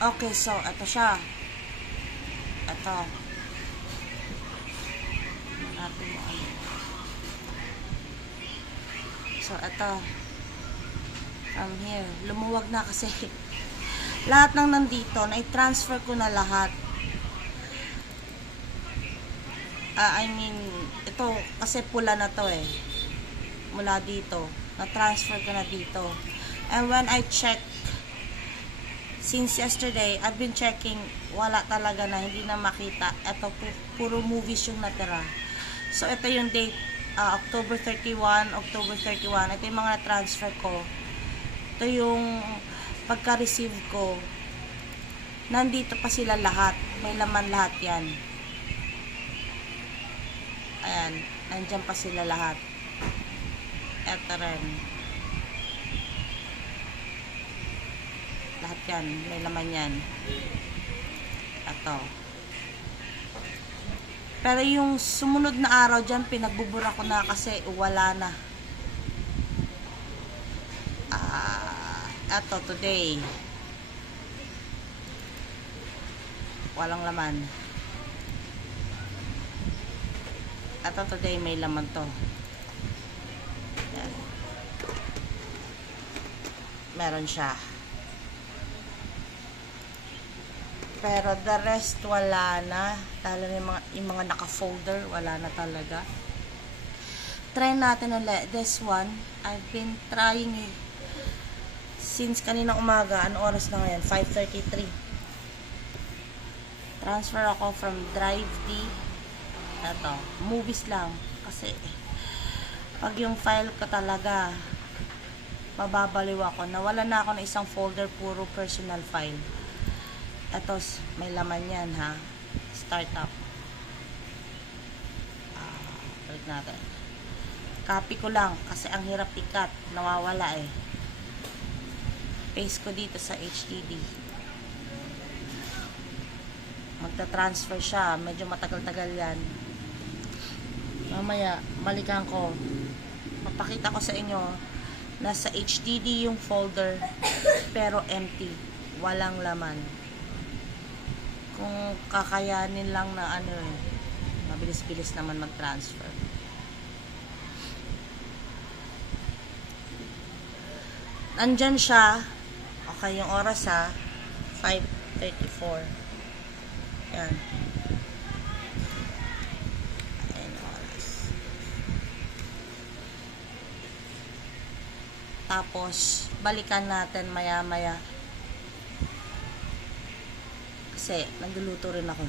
Okay, so, ito siya. Ito. Natin mo ano. So, ito. From here. Lumuwag na kasi. Lahat ng nandito, na-transfer ko na lahat. I mean, ito, kasi pula na to eh. Mula dito. Na-transfer ko na dito. And when I check, since yesterday, I've been checking, wala talaga na, hindi na makita. Ito, puro movies yung natira. So, ito yung date, October 31, October 31. Ito yung mga transfer ko. Ito yung pagka-receive ko. Nandito pa sila lahat. May laman lahat yan. Ayan, nandyan pa sila lahat. Ito rin. Lahat yan, may laman yan. Ito. Pero yung sumunod na araw dyan, pinagbubura ko na kasi wala na. Ito, today. Walang laman. Ito, today may laman to. Yan. Meron siya. Pero the rest wala na. Lalo yung mga naka-folder, wala na talaga. Try natin ulit. This one, I've been trying since kanina umaga. Ano oras na ngayon? 5:33. Transfer ako from Drive D. Ito, movies lang. Kasi, pag yung file ko talaga, mababaliw ako. Nawala na ako ng isang folder, puro personal file. Ito, may laman yan ha. Startup. Balik natin. Copy ko lang kasi ang hirap ikat. Nawawala eh. Paste ko dito sa HDD. Magta-transfer siya. Medyo matagal-tagal yan. Mamaya, balikan ko. Mapakita ko sa inyo. Nasa HDD yung folder pero empty. Walang laman. Kung kakayanin lang na ano eh, mabilis-bilis naman mag-transfer. Nandyan siya. Okay, yung oras ha. 5:34. Yan. Ayan yung oras. Tapos, balikan natin maya-maya. Kasi, nagluluto rin ako.